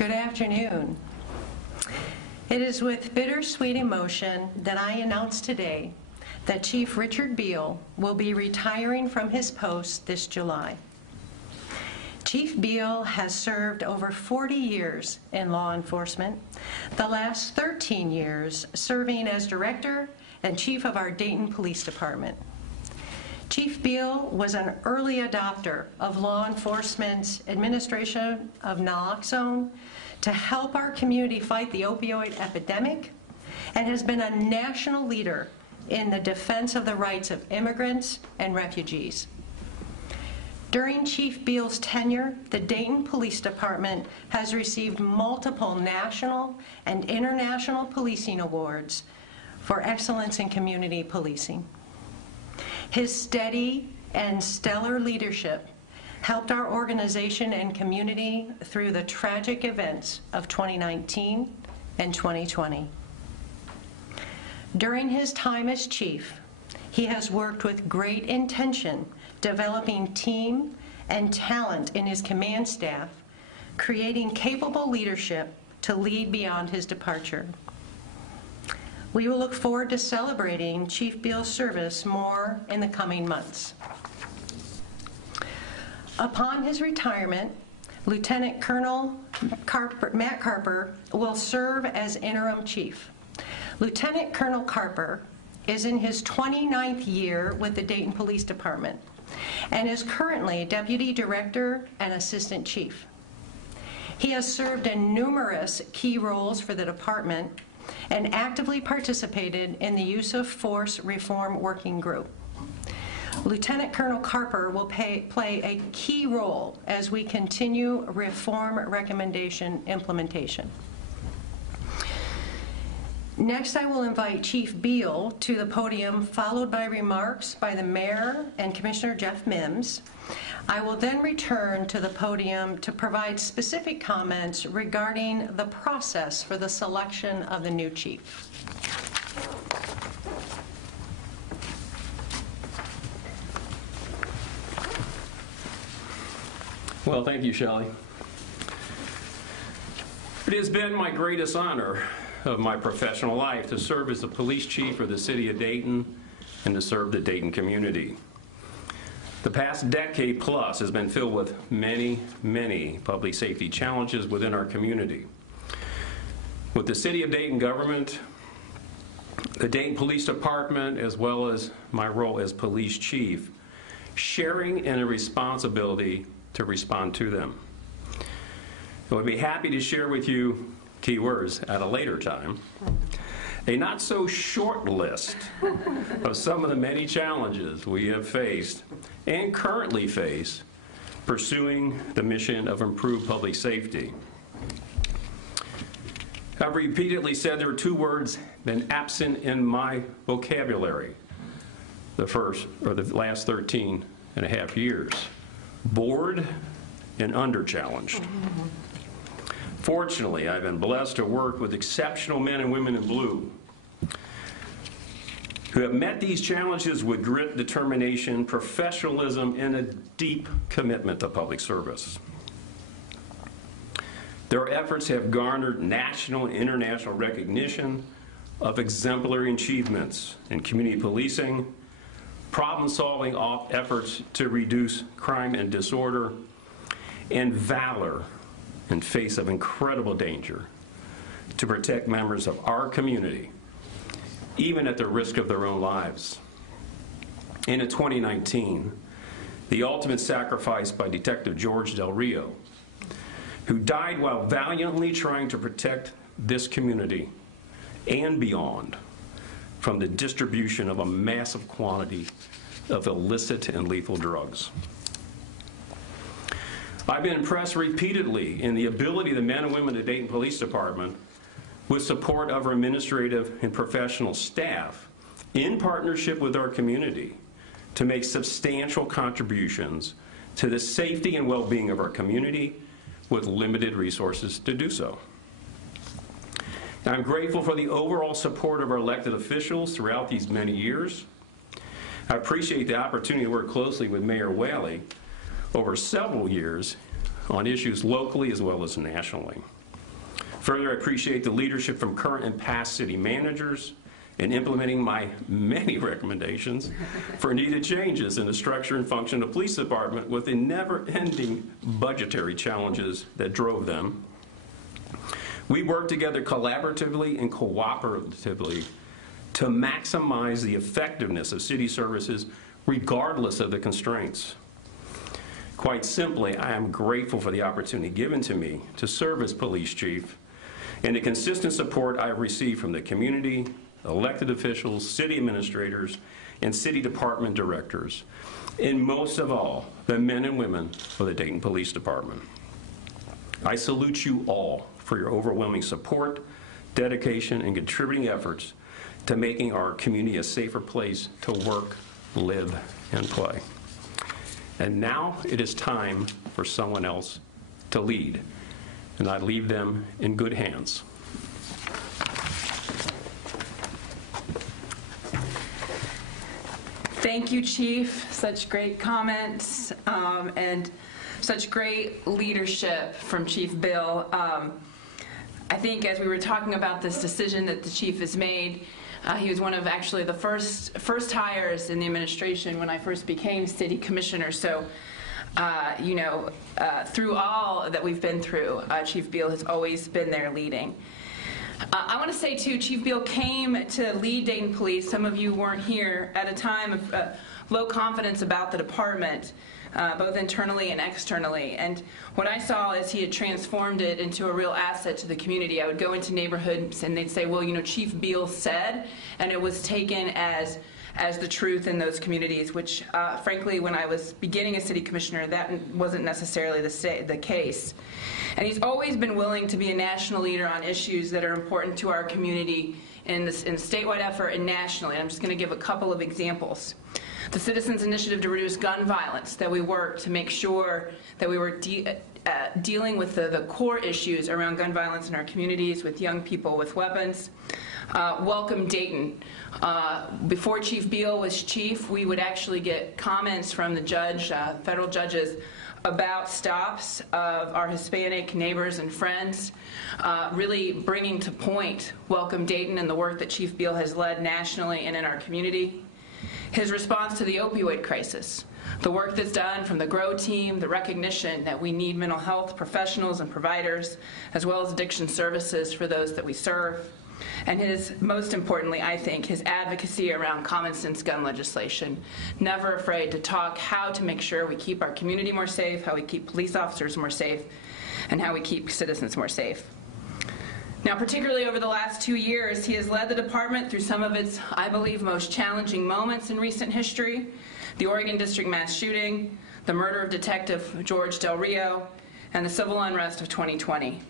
Good afternoon. It is with bittersweet emotion that I announce today that Chief Richard Biehl will be retiring from his post this July. Chief Biehl has served over 40 years in law enforcement, the last 13 years serving as Director and Chief of our Dayton Police Department. Chief Biehl was an early adopter of law enforcement's administration of naloxone to help our community fight the opioid epidemic, and has been a national leader in the defense of the rights of immigrants and refugees. During Chief Biehl's tenure, the Dayton Police Department has received multiple national and international policing awards for excellence in community policing. His steady and stellar leadership helped our organization and community through the tragic events of 2019 and 2020. During his time as chief, he has worked with great intention, developing team and talent in his command staff, creating capable leadership to lead beyond his departure. We will look forward to celebrating Chief Biehl's service more in the coming months. Upon his retirement, Lieutenant Colonel Matt Carper will serve as interim chief. Lieutenant Colonel Carper is in his 29th year with the Dayton Police Department and is currently Deputy Director and Assistant Chief. He has served in numerous key roles for the department and actively participated in the Use of Force Reform Working Group. Lieutenant Colonel Carper will play a key role as we continue reform recommendation implementation. Next, I will invite Chief Biehl to the podium, followed by remarks by the Mayor and Commissioner Jeff Mims. I will then return to the podium to provide specific comments regarding the process for the selection of the new chief. Well, thank you, Shelley. It has been my greatest honor of my professional life to serve as the police chief for the City of Dayton and to serve the Dayton community. The past decade plus has been filled with many, many public safety challenges within our community. With the City of Dayton government, the Dayton Police Department, as well as my role as police chief, sharing in a responsibility to respond to them. I would be happy to share with you key words at a later time, a not so short list of some of the many challenges we have faced and currently face pursuing the mission of improved public safety. I've repeatedly said there are two words been absent in my vocabulary the last 13 and a half years: bored and under-challenged. Fortunately, I've been blessed to work with exceptional men and women in blue who have met these challenges with grit, determination, professionalism, and a deep commitment to public service. Their efforts have garnered national and international recognition of exemplary achievements in community policing, problem-solving efforts to reduce crime and disorder, and valor in face of incredible danger to protect members of our community, even at the risk of their own lives. And in 2019, the ultimate sacrifice by Detective George Del Rio, who died while valiantly trying to protect this community and beyond from the distribution of a massive quantity of illicit and lethal drugs. I've been impressed repeatedly in the ability of the men and women of the Dayton Police Department, with support of our administrative and professional staff, in partnership with our community, to make substantial contributions to the safety and well-being of our community with limited resources to do so. I'm grateful for the overall support of our elected officials throughout these many years. I appreciate the opportunity to work closely with Mayor Whaley over several years on issues locally as well as nationally. Further, I appreciate the leadership from current and past city managers in implementing my many recommendations for needed changes in the structure and function of the police department with the never-ending budgetary challenges that drove them. We worked together collaboratively and cooperatively to maximize the effectiveness of city services regardless of the constraints. Quite simply, I am grateful for the opportunity given to me to serve as police chief and the consistent support I have received from the community, elected officials, city administrators, and city department directors, and most of all, the men and women of the Dayton Police Department. I salute you all for your overwhelming support, dedication, and contributing efforts to making our community a safer place to work, live, and play. And now it is time for someone else to lead, and I leave them in good hands. Thank you, Chief. Such great comments and such great leadership from Chief Biehl. I think as we were talking about this decision that the Chief has made, he was one of actually the first hires in the administration when I first became city commissioner. So, through all that we've been through, Chief Biehl has always been there leading. I want to say, too, Chief Biehl came to lead Dayton Police. Some of you weren't here at a time of low confidence about the department, both internally and externally. And what I saw is he had transformed it into a real asset to the community. I would go into neighborhoods and they'd say, well, Chief Biehl said, and it was taken as the truth in those communities, which, frankly, when I was beginning as city commissioner, that wasn't necessarily the case. And he's always been willing to be a national leader on issues that are important to our community in the statewide effort and nationally. I'm just going to give a couple of examples. The Citizens Initiative to Reduce Gun Violence, that we worked to make sure that we were dealing with the core issues around gun violence in our communities with young people with weapons. Welcome Dayton. Before Chief Biehl was chief, we would actually get comments from the judge, federal judges, about stops of our Hispanic neighbors and friends, really bringing to point Welcome Dayton and the work that Chief Biehl has led nationally and in our community. His response to the opioid crisis, the work that's done from the GROW team, the recognition that we need mental health professionals and providers, as well as addiction services for those that we serve. And most importantly, I think, his advocacy around common sense gun legislation. Never afraid to talk how to make sure we keep our community more safe, how we keep police officers more safe, and how we keep citizens more safe. Now, particularly over the last 2 years, he has led the department through some of its, I believe, most challenging moments in recent history: the Oregon District mass shooting, the murder of Detective George Del Rio, and the civil unrest of 2020.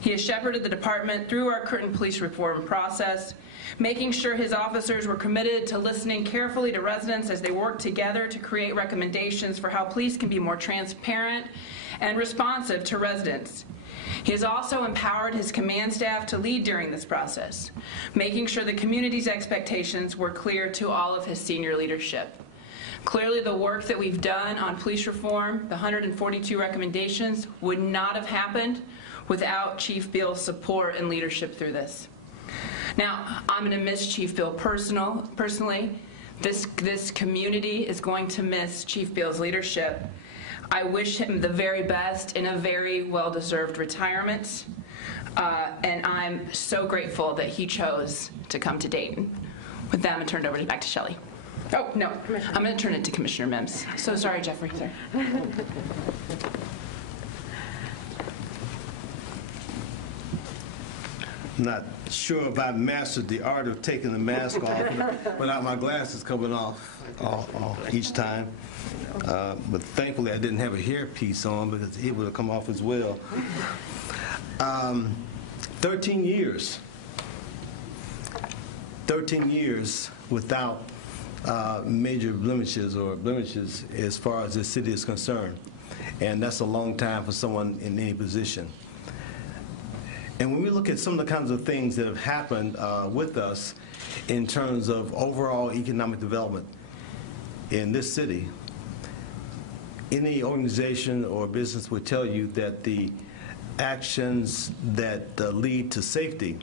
He has shepherded the department through our current police reform process, making sure his officers were committed to listening carefully to residents as they work together to create recommendations for how police can be more transparent and responsive to residents. He has also empowered his command staff to lead during this process, making sure the community's expectations were clear to all of his senior leadership. Clearly, the work that we've done on police reform, the 142 recommendations, would not have happened without Chief Biehl's support and leadership through this. Now, I'm going to miss Chief Biehl personally. This community is going to miss Chief Biehl's leadership. I wish him the very best in a very well-deserved retirement, and I'm so grateful that he chose to come to Dayton. With that, I'm going to turn it over back to Shelley. Oh, no, I'm going to turn it to Commissioner Mims. So sorry, Jeffrey. Sorry. I'm not sure if I mastered the art of taking the mask off without my glasses coming off each time. But thankfully, I didn't have a hairpiece on because it would have come off as well. 13 years. 13 years without major blemishes as far as the city is concerned. And that's a long time for someone in any position. And when we look at some of the kinds of things that have happened with us in terms of overall economic development in this city, any organization or business would tell you that the actions that lead to safety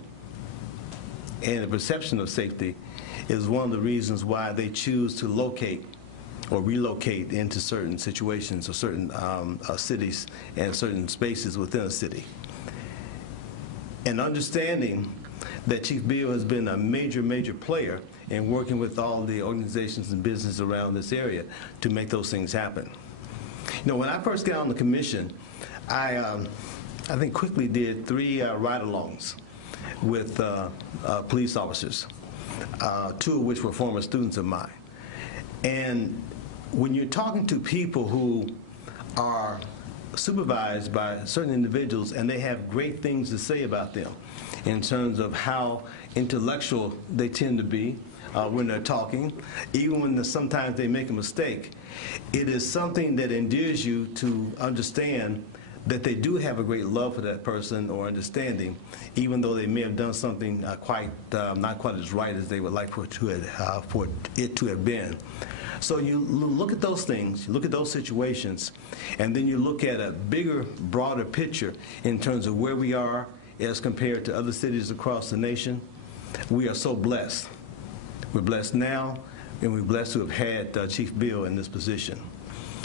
and the perception of safety is one of the reasons why they choose to locate or relocate into certain situations or certain cities and certain spaces within a city. And understanding that Chief Biehl has been a major player in working with all the organizations and businesses around this area to make those things happen. You know, when I first got on the commission, I think quickly did 3 ride-alongs with police officers, 2 of which were former students of mine. And when you're talking to people who are supervised by certain individuals and they have great things to say about them in terms of how intellectual they tend to be when they're talking, even when sometimes they make a mistake, it is something that endears you to understand that they do have a great love for that person or understanding, even though they may have done something not quite as right as they would like for it to have been. So you look at those things, you look at those situations, and then you look at a bigger, broader picture in terms of where we are as compared to other cities across the nation. We are so blessed. We're blessed now, and we're blessed to have had Chief Biehl in this position.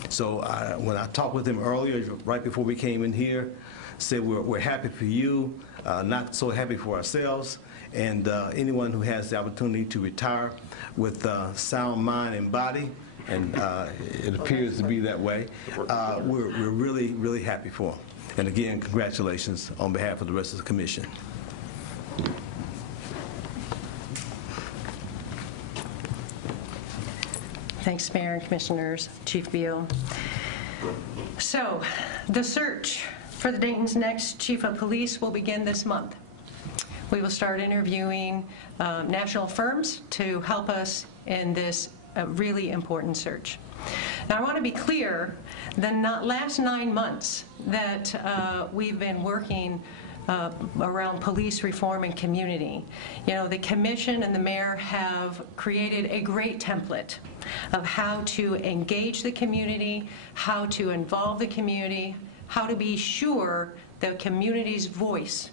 So when I talked with him earlier, right before we came in here, said we're happy for you, not so happy for ourselves, and anyone who has the opportunity to retire with sound mind and body, and it appears to be that way, we're really happy for him. And again, congratulations on behalf of the rest of the commission. Thanks, Mayor and Commissioners, Chief Biehl. So, the search for the Dayton's next Chief of Police will begin this month. We will start interviewing national firms to help us in this really important search. Now, I want to be clear, the last 9 months that we've been working around police reform and community, you know, the commission and the mayor have created a great template of how to engage the community, how to involve the community, how to be sure the community's voice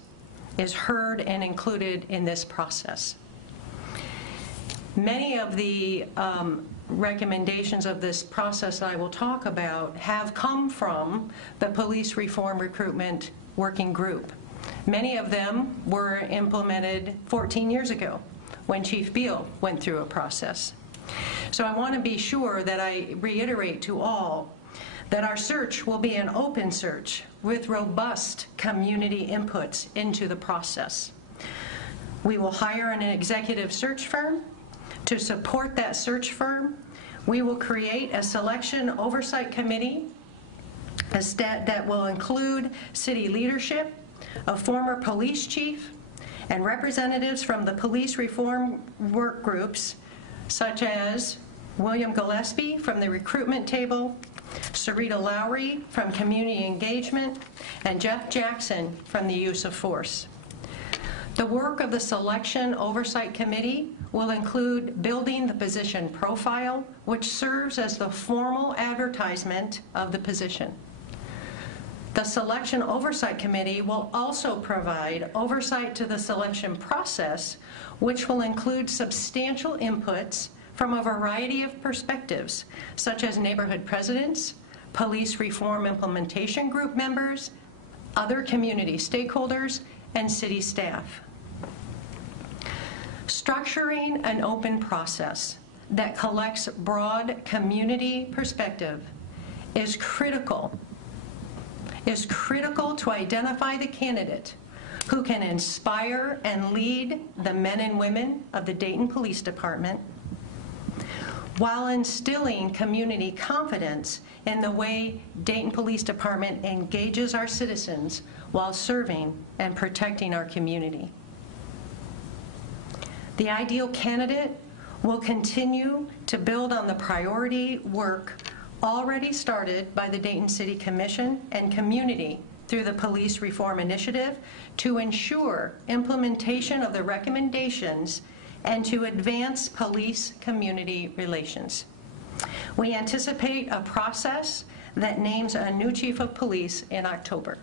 is heard and included in this process. Many of the recommendations of this process I will talk about have come from the Police Reform Recruitment Working Group. Many of them were implemented 14 years ago when Chief Biehl went through a process. So I want to be sure that I reiterate to all that our search will be an open search with robust community inputs into the process. We will hire an executive search firm. To support that search firm, we will create a selection oversight committee that will include city leadership, a former police chief, and representatives from the police reform work groups, such as William Gillespie from the recruitment table, Sarita Lowry from community engagement, and Jeff Jackson from the use of force. The work of the Selection Oversight Committee will include building the position profile, which serves as the formal advertisement of the position. The Selection Oversight Committee will also provide oversight to the selection process, which will include substantial inputs from a variety of perspectives, such as neighborhood presidents, police reform implementation group members, other community stakeholders, and city staff. Structuring an open process that collects broad community perspective is critical to identify the candidate who can inspire and lead the men and women of the Dayton Police Department while instilling community confidence in the way Dayton Police Department engages our citizens while serving and protecting our community. The ideal candidate will continue to build on the priority work already started by the Dayton City Commission and community through the Police Reform Initiative to ensure implementation of the recommendations and to advance police-community relations. We anticipate a process that names a new chief of police in October.